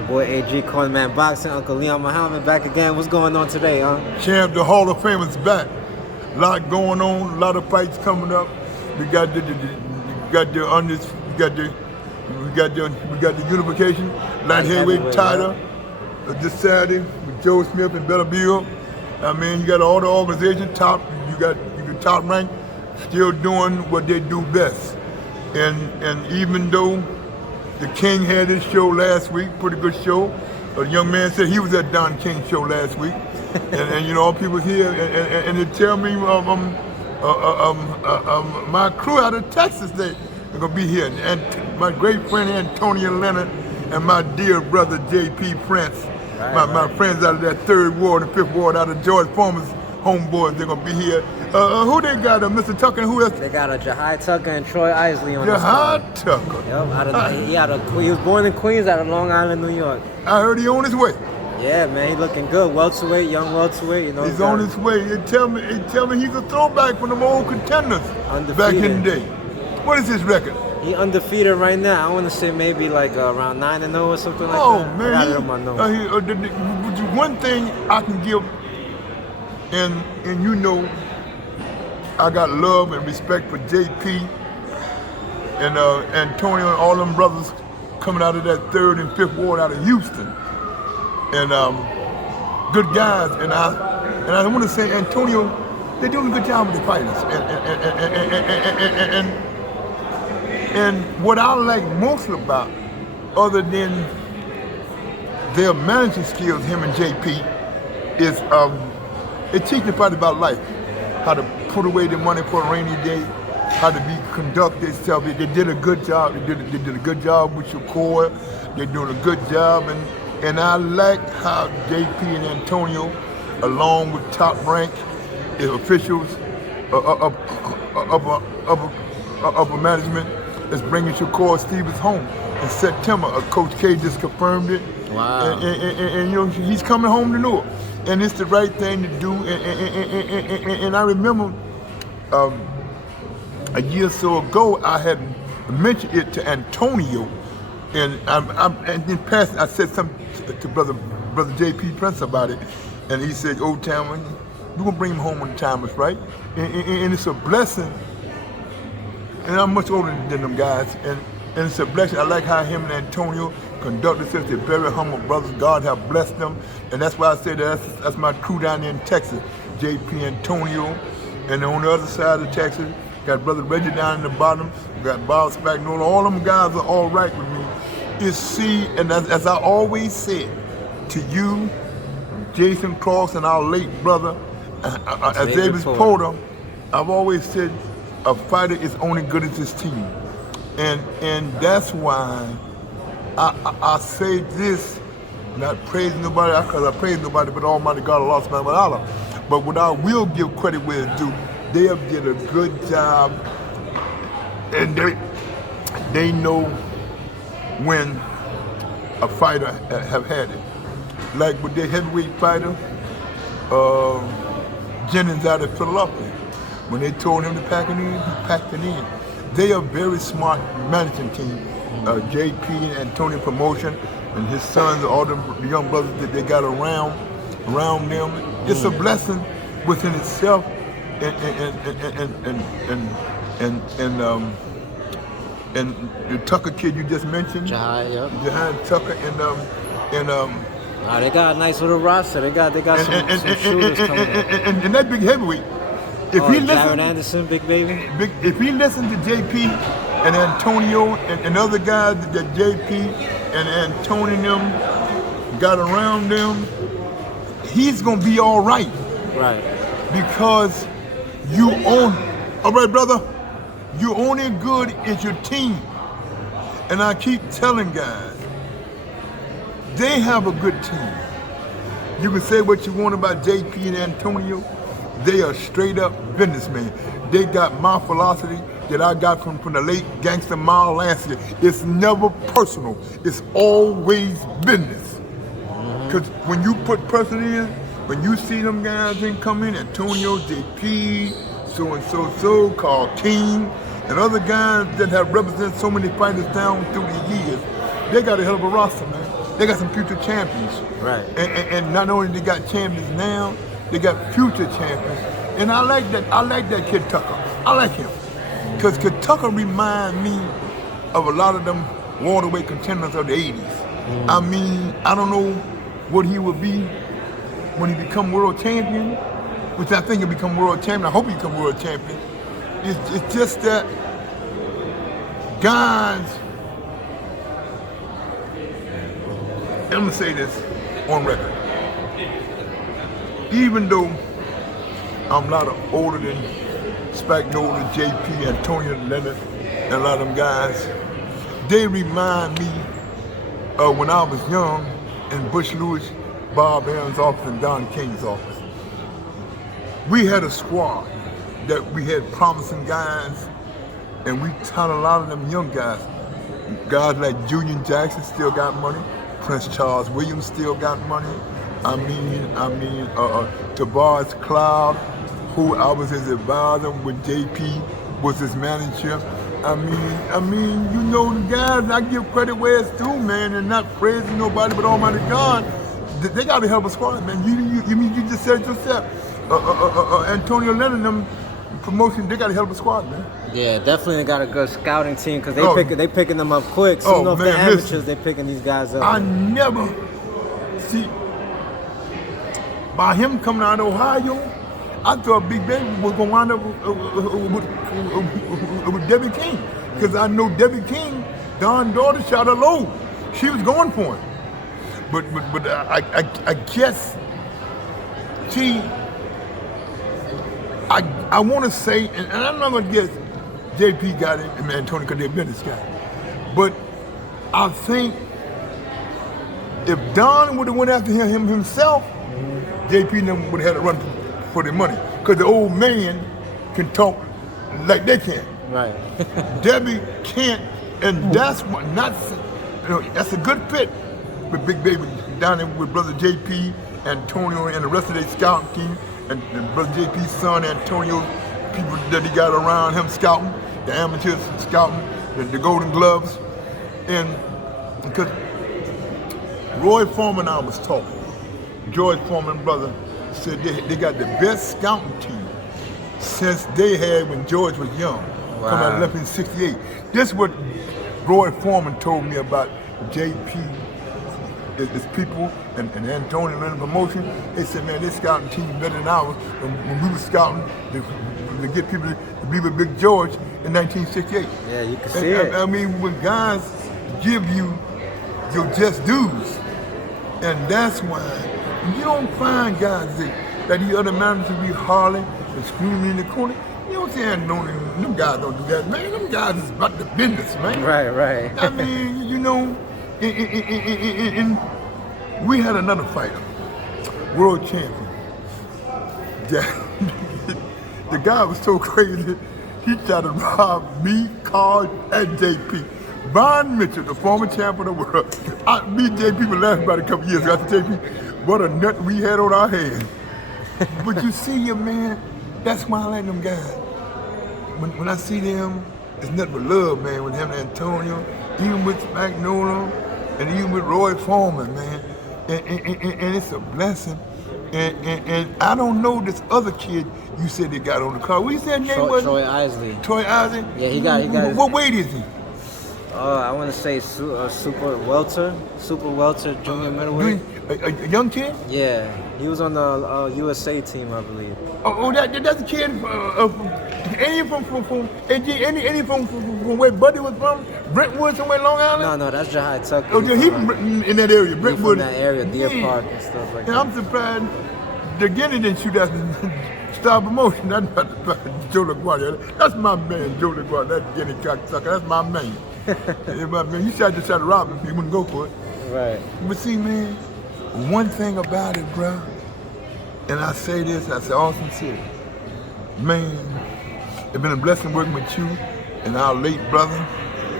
your boy AG Corn Man Boxing, Uncle Leon Muhammad back again. What's going on today, huh? Champ, the Hall of Fame is back. A lot going on, a lot of fights coming up. We got the unification, light heavyweight title this Saturday with Joe Smith and Belleville. I mean, you got all the organizations top. You got top rank still doing what they do best. And even though the King had his show last week, pretty good show. A young man said he was at Don King's show last week, and you know, all people here, and they tell me my crew out of Texas, they're gonna be here, and my great friend Antonio Leonard and my dear brother J.P. Prince, my friends out of that 3rd Ward and 5th Ward out of George Foreman's homeboys, they're gonna be here. Who they got? Mr. Tucker and who else? They got Jahai Tucker and Troy Isley on the Jahai Tucker. Yep, he was born in Queens out of Long Island, New York. I heard he on his way. Yeah, man, he looking good. Welterweight, young welterweight, you know. He's on his way. They tell me he's a throwback from them old contenders back in the day. What is his record? He undefeated right now. I want to say maybe like around 9-0 or something like that. Oh man, I got it on my notes. One thing I can give, and you know, I got love and respect for JP and Antonio and all them brothers coming out of that 3rd and 5th Ward out of Houston, and good guys. And I want to say Antonio, they're doing a good job with the fighters. And what I like most about, other than their managing skills, him and JP, is they teach the fight about life, how to put away the money for a rainy day, how to conduct themselves. They did a good job. They did a good job with Shakur. They're doing a good job, and I like how JP and Antonio, along with top rank officials upper management, is bringing Shakur Stevens home in September. Coach K just confirmed it. Wow. And you know, he's coming home to Newark. And it's the right thing to do. And I remember a year or so ago, I had mentioned it to Antonio, and in passing, I said something to brother J.P. Prince about it, and he said, "Old timer, we're gonna bring him home when the time is right." And it's a blessing. And I'm much older than them guys, and it's a blessing. I like how him and Antonio conduct themselves. They're very humble brothers. God have blessed them, and that's why I say that's my crew down there in Texas. JP, Antonio, and on the other side of Texas, got brother Reggie down in the bottom. We got Bob Spagnola. All them guys are all right with me. And as I always said to you, Jason Cross, and our late brother Xavier Porter, I've always said a fighter is only good as his team, and that's why I say this, not praising nobody, because I praise nobody but Almighty God, Allah subhanahu wa ta'ala. But what I will give credit where it's due, they have did a good job, and they know when a fighter have had it. Like with their heavyweight fighter, Jennings out of Philadelphia. When they told him to pack it in, he packed it in. They are very smart management team. JP and Antonio Promotion and his sons, all the young brothers that they got around them. It's a blessing within itself. And the Tucker kid you just mentioned, Jahai Tucker, They got a nice little roster. They got some shooters coming in. And that big heavyweight. If he Jared Anderson, big baby. If he listened to JP and Antonio and other guys that JP and Antonio and them got around them, he's gonna be all right. Right. Because you own, all right, brother, you only good is your team. And I keep telling guys, they have a good team. You can say what you want about JP and Antonio. They are straight up businessmen. They got my philosophy that I got from the late gangster Miles Lansky. It's never personal. It's always business. Because when you put person in, when you see them guys then come in, Antonio, JP, so, Carl King, and other guys that have represented so many fighters down through the years, they got a hell of a roster, man. they got some future champions. Right. And not only they got champions now, they got future champions. And I like that kid Tucker. I like him. Because Kid Tucker reminds me of a lot of them waterweight contenders of the 80s. I mean, I don't know what he will be when he become world champion, which I think he'll become world champion. I hope he become world champion. It's just that guys, and I'm gonna say this on record. Even though I'm a lot older than Spagnola, JP, Antonio, Leonard, and a lot of them guys, they remind me of when I was young in Bush Lewis, Bob Aaron's office, and Don King's office. We had a squad that we had promising guys, and we taught a lot of them young guys. Guys like Julian Jackson still got money. Prince Charles Williams still got money. Tavares Cloud, who I was his advisor when JP was his manager. I mean, you know, the guys, I give credit where it's due, man, and not praising nobody but Almighty God. They got to help a squad, man. You just said it yourself. Antonio Leonard, them promotion, they got to help a squad, man. Yeah, definitely got a good scouting team because they picking them up quick. So you know, if they're amateurs, they picking these guys up. I never see by him coming out of Ohio. I thought Big Baby was gonna wind up with Debbie King, because I know Debbie King, Don's daughter, shot her low. She was going for him, but I guess I want to say, and I'm not gonna guess JP got it and Antonio because they're business guy, but I think if Don would have went after him himself, JP and them would have had to run for their money, because the old man can talk like they can. Right. Debbie can't, and that's what that's a good fit with Big Baby down there with brother JP, Antonio, and the rest of their scouting team, and brother JP's son Antonio, people that he got around him scouting, the amateurs scouting, the Golden Gloves, and because Roy Foreman and I was talking. George Foreman brother said they got the best scouting team since they had when George was young. Wow. Come out left in '68. This is what Roy Foreman told me about JP, his people, and Antonio and the promotion. They said, man, this scouting team better than ours. When we were scouting, to get people to be with Big George in 1968. Yeah, you can see it. I mean, when guys give you your just dues, and that's why you don't find guys that the other managers be hollering and screaming in the corner. You know what I'm saying? Them guys don't do that, man. Them guys is about the business, man. Right. I mean, you know, and we had another fighter, world champion. The guy was so crazy, he tried to rob me, Carl, and JP. Von Mitchell, the former champion of the world. Me and JP were laughing about it a couple years ago. I said, JP, what a nut we had on our hands. But you see your man, that's why I like them guys. When I see them, it's nothing but love, man, with him and Antonio, even with Spagnola, and even with Roy Foreman, man. And it's a blessing. And I don't know this other kid you said they got on the car. What you said name was? Troy Isley. Troy Isley? Yeah, he got What weight is he? I want to say super welter, junior middleweight. A young kid? Yeah, he was on the USA team, I believe. That's a kid. Any from where Buddy was from? Brentwood, somewhere Long Island? No, that's Jahai Tucker. Oh, he from in that area, Brentwood. From that area, Deer Park and stuff like that. I'm surprised the Guinea didn't shoot at Star Promotion. That's not Joe LaGuardia. That's my man, Joe LaGuardia. That Guinea cocksucker. That's my man. You tried to rob him, he wouldn't go for it. Right. But see, man, one thing about it, bro, and I say this, I say all sincerely, man, it's been a blessing working with you and our late brother,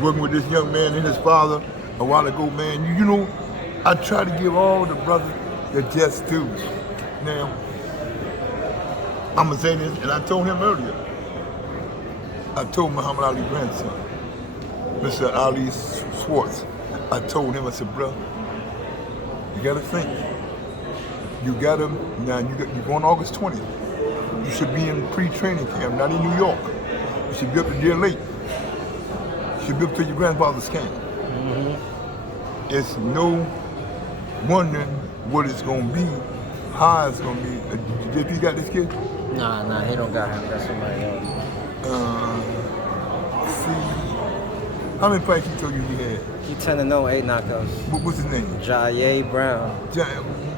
working with this young man and his father a while ago, man. You know, I try to give all the brothers their just dues. Now, I'm gonna say this, and I told him earlier, I told Muhammad Ali's grandson, Mr. Ali Swartz, I told him, I said, bro, gotta think. You gotta, now you're going August 20th. You should be in pre-training camp, not in New York. You should be up a year late. You should be up to your grandfather's camp. Mm-hmm. It's no wondering what it's gonna be, how it's gonna be. JP got this kid? Nah, he don't got him. That's somebody else. See, how many fights he told you he had? He 10-0, 8 knockouts. What's his name? Jaye Brown.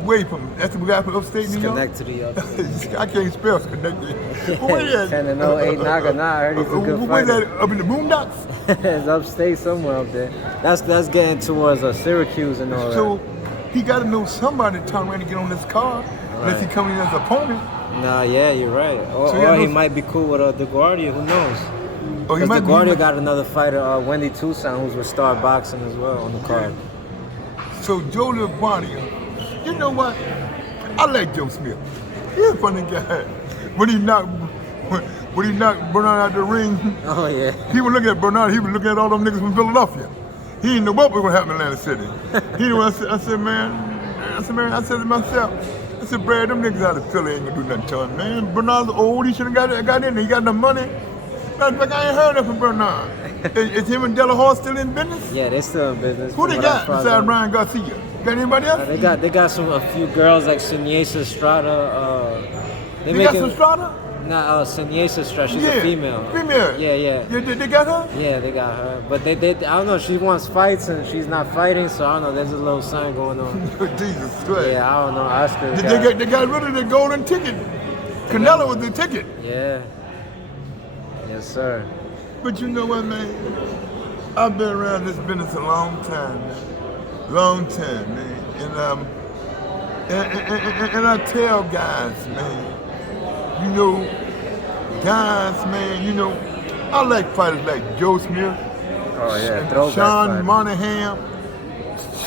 Where from? That's the guy from upstate New York? Schenectady. I can't spell Schenectady. Yeah, 10-0, 8 knockouts. Nah, I heard he's a good fighter. Where's that, up in the boondocks? It's upstate somewhere up there. That's getting towards Syracuse and all that. So he got to know somebody to turn around and get on this card, unless he coming in as an opponent. Nah, yeah, you're right. Or he might be cool with DeGuardia, who knows? Oh, he might be. DeGuardia got another fighter, Wendy Tucson, who's with Star Boxing as well on the card. So Joe DeGuardia, you know what? I like Joe Smith. He's a funny guy. When he knocked Bernard out the ring, oh yeah, he was looking at Bernard. He was looking at all them niggas from Philadelphia. He didn't know what was gonna happen in Atlantic City. He knew. I said, man, I said to myself, I said, Brad, them niggas out of Philly ain't gonna do nothing to him, man. Bernard's old. He should have got in there. He got enough money. Matter of fact, I ain't heard nothing from Bernard. Is him and Delahorse still in business? Yeah, they still in business. Who they got besides Ryan Garcia? Got anybody else? They got a few girls like Senyesa Estrada. They got some Estrada? Nah, Senyesa Estrada. She's a female. Female? Yeah. They got her? Yeah, they got her. But they I don't know, she wants fights and she's not fighting, so I don't know, there's a little sign going on. Jesus Christ. Yeah, I don't know. Oscar they got rid of the golden ticket. Canelo was the ticket. Yeah. Yes, sir. But you know what, man? I've been around this business a long time, man. Long time, man. And I tell guys, man, you know, guys, man, you know, I like fighters like Joe Smith, Sean Monahan.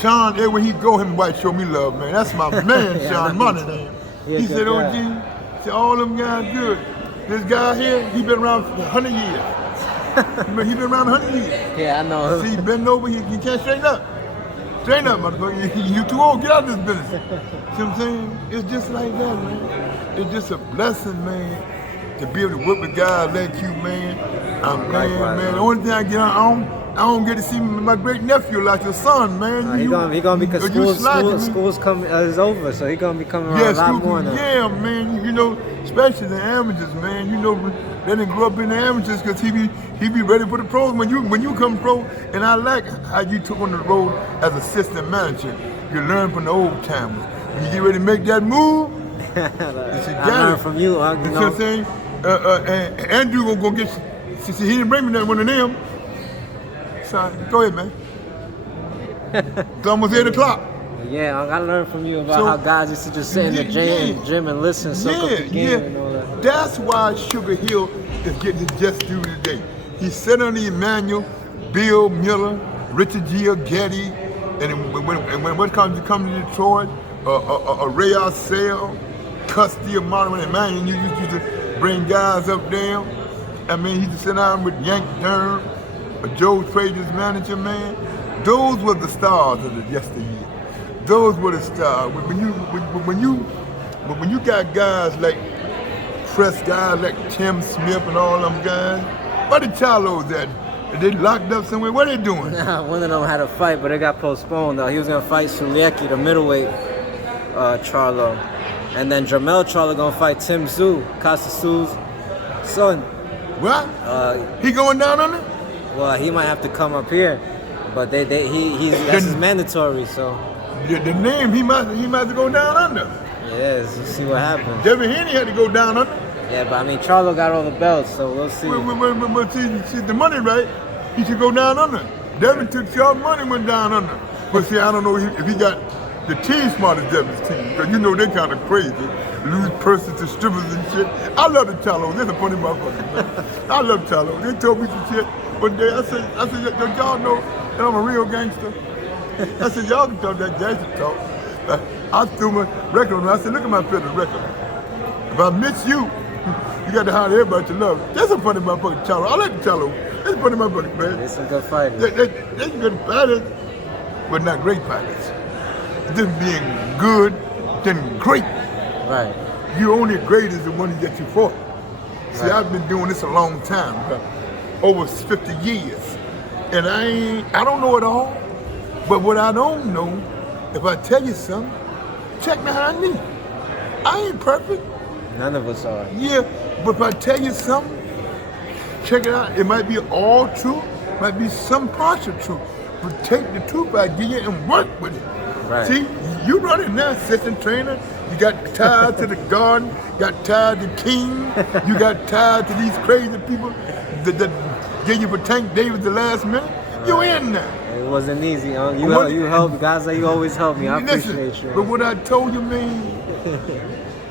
Sean, everywhere he go, him and White show me love, man. That's my man, Sean Monahan. He said, OG, said, all them guys good. This guy here, he been around for 100 years. He been around 100 years. Yeah, I know. See, he bend over, he can't straighten up. Straighten up, motherfucker. You too old, get out of this business. See what I'm saying? It's just like that, man. It's just a blessing, man, to be able to work with guys like you, man. Man. The only thing I get I don't get to see my great nephew like your son, man. He gonna because school's is over, so he gonna be coming around a lot more now. Yeah, man. You know, especially the amateurs, man. You know, they didn't grow up in the amateurs because he be ready for the pros when you come pro. And I like how you took on the road as assistant manager. You learn from the old timers. When you get ready to make that move, I learned from you. You know what I'm saying? Andrew gonna go get. See, he didn't bring me that one of them. So, go ahead, man. It's almost 8 o'clock. Yeah, I learned from you about how guys used to just sit in the gym and listen, soak up the game and all that. That's why Sugar Hill is getting his just due today. He sat under Emmanuel, Bill Miller, Richard Getty, and when what comes to Detroit, Ray Arcel, Custody of Martin and Emmanuel, you used to bring guys up there. I mean, he used to sit down with Yank Durham, Joe Trader's manager, man. Those were the stars of the yesteryear. Those were the stars. When you got guys like press guys like Tim Smith and all them guys, where the Charlos at? Are they locked up somewhere? What are they doing? Nah, one of them had a fight, but it got postponed. He was gonna fight Suliecki, the middleweight Charlo, and then Jermel Charlo gonna fight Tim Tszyu, Costa Tszyu's son. What? He going down on it? Well, he might have to come up here, but that's his mandatory. So the name he might have to go down under. Yes, we'll see what happens. Devin Haney had to go down under. Yeah, but I mean, Charlo got all the belts, so we'll see. But see the money right, he should go down under. Devin took Charles money, went down under. But see, I don't know if he got the team smart as Devin's team, because you know they kind of crazy. Lose persons to strippers and shit. I love the Charlos. They're the funny motherfuckers, man. I love Charlos. They told me some shit one day. I said, y'all know that I'm a real gangster. I said, y'all can talk that gangster talk. I threw my record on him. I said, look at my federal record. If I miss you, you got to hire everybody to love. That's a funny motherfucking Charlo. I like the Charlo. That's a funny motherfucker, man. They're some good fighters. They're good fighters, but not great fighters. just being good than great. Right. You're only great as the one that you fought. See, Right. I've been doing this a long time, bro. Over 50 years. And I don't know it all, but what I don't know, if I tell you something, check behind me. I ain't perfect. None of us are. Yeah, but if I tell you something, check it out. It might be all true, might be some partial truth. But take the truth I give you and work with it. Right. See, you running now, assistant trainer. You got tied to the garden, got tied to King, you got tied to these crazy people that gave you for Tank Davis the last minute. You in there. It wasn't easy, huh? You helped guys like you always help me. I Listen, appreciate you. but what I told you, man,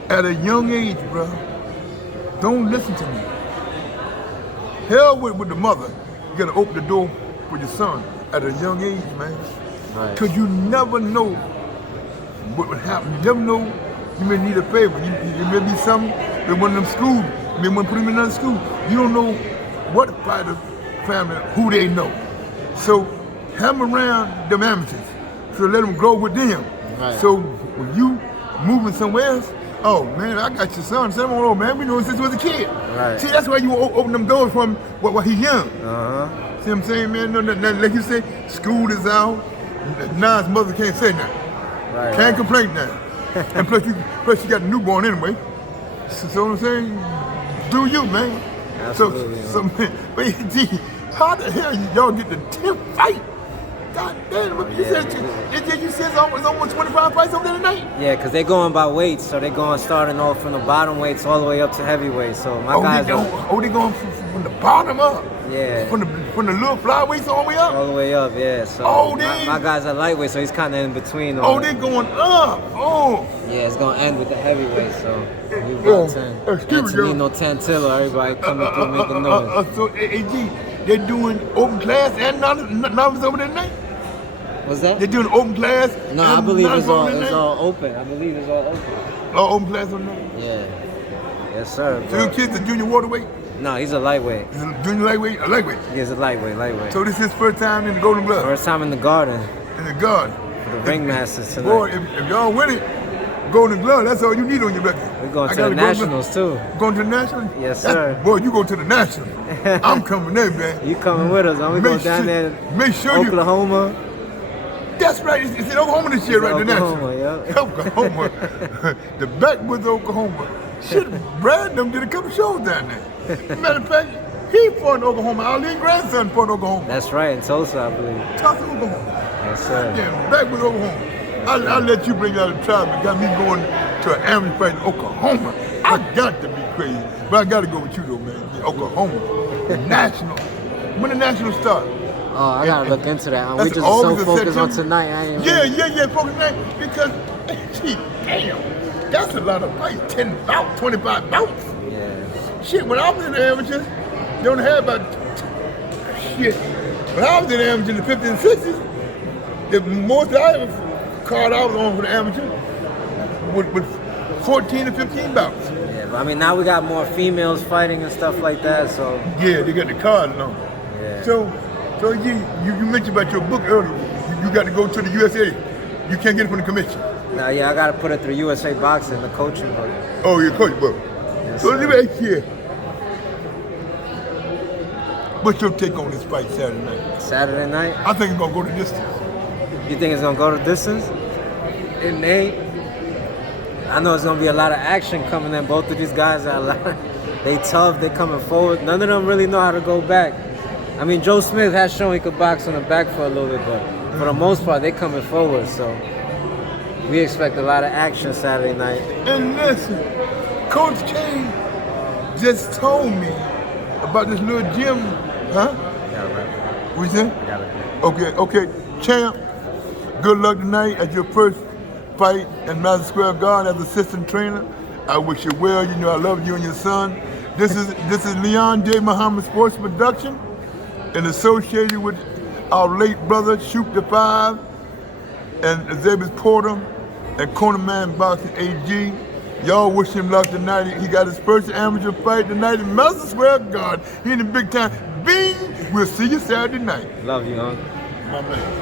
at a young age, bro, don't listen to me. Hell with the mother. You gotta open the door for your son at a young age, man. Right. Cause you never know what would happen. You never know you may need a favor. You may be something that one of them schools, you may want to put him in another school. You don't know what part of family, who they know. So have them around them amateurs. So let them grow with them. Right. So when you moving somewhere else, oh man, I got your son. Say, oh man, we know him since he was a kid. Right. See, that's why you open them doors for him while he's young. Uh-huh. See what I'm saying, man? No, like you say, school is out. Now his mother can't say nothing. Right. Can't complain now. And plus you got a newborn anyway. So what I'm saying, do you, man? Absolutely, So man, but gee, how the hell y'all get the 10th fight? God damn, you said it's almost 25 fights over there tonight? Yeah, because they're going by weights, so they're going starting off from the bottom weights all the way up to heavyweight. So my guys they going from the bottom up? Yeah. From the little flyweights all the way up? all the way up, yeah. So my guys are lightweight, so he's kind of in between. They going up. Yeah, it's going to end with the heavyweight, so we about 10. Excuse me, Antonino Tantillo, everybody coming through making noise. So, AG, they're doing open class and novice over there tonight? What's that? They're doing open class? No, I believe it's all open. open. I believe it's all open. Oh, open class on there? Yeah. Yes, sir. So your kid's a junior waterweight? No, he's a lightweight. He's a junior lightweight? A lightweight? He's a lightweight. So this is his first time in the Golden Glove? First time in the garden In the garden? for the ringmasters tonight. Boy, if y'all win it, Golden Glove, that's all you need on your record. We're going to the Nationals, too. Going to the Nationals? Yes, sir. Boy, you go to the Nationals. I'm coming there, man. You coming with us? We go down there Make sure Oklahoma. That's right. It's in Oklahoma this year, right? Oklahoma, the Nationals. Oklahoma. The backwoods Oklahoma. Shit, Brad them did a couple shows down there. Matter of fact, he fought in Oklahoma. Ali grandson fought in Oklahoma. That's right, in Tulsa, I believe. Tulsa, Oklahoma. Yes, sir. Yeah, backwoods Oklahoma. I'll let you bring out the tribe and got me going to an amateur fight in Oklahoma. I got to be crazy, but I got to go with you though, man. Yeah, Oklahoma, the National. When the National start? Oh, I gotta look into that. We That's just so August or focused on September. tonight. I ain't Yeah, focus tonight because, gee, damn, that's a lot of fights. 10 bouts, 25 bouts. Yeah. Shit, when I was in the amateurs, they only had about, shit, when I was in the amateurs in the 50s and 60s, the most I ever card I was on for the amateur with 14 to 15 bouts. Yeah, but I mean, now we got more females fighting and stuff like that, so. Yeah, they got the card on. Yeah. So you mentioned about your book earlier. You got to go to the USA. You can't get it from the commission. Now, yeah, I gotta put it through USA Boxing, the coaching book. Oh, your coach book. Yes, So sir. let me ask you, what's your take on this fight Saturday night? Saturday night? I think it's gonna go the distance. You think it's gonna go the distance? It may. I know it's gonna be a lot of action coming in. Both of these guys they tough, they coming forward. None of them really know how to go back. I mean, Joe Smith has shown he could box on the back for a little bit, but for the most part, they coming forward. So we expect a lot of action Saturday night. And listen, Coach K just told me about this little gym, huh? Yeah, right. What you say? Yeah, Okay, champ. Good luck tonight at your first fight in Madison Square Garden as assistant trainer. I wish you well. You know I love you and your son. This is Leon J. Muhammad Sports Production, and associated with our late brother Shoot the Five and Xavier Porter and Cornerman Boxing AG. Y'all wish him luck tonight. He got his first amateur fight tonight in Madison Square Garden. He in the big time. Bing! We'll see you Saturday night. Love you, huh? My man.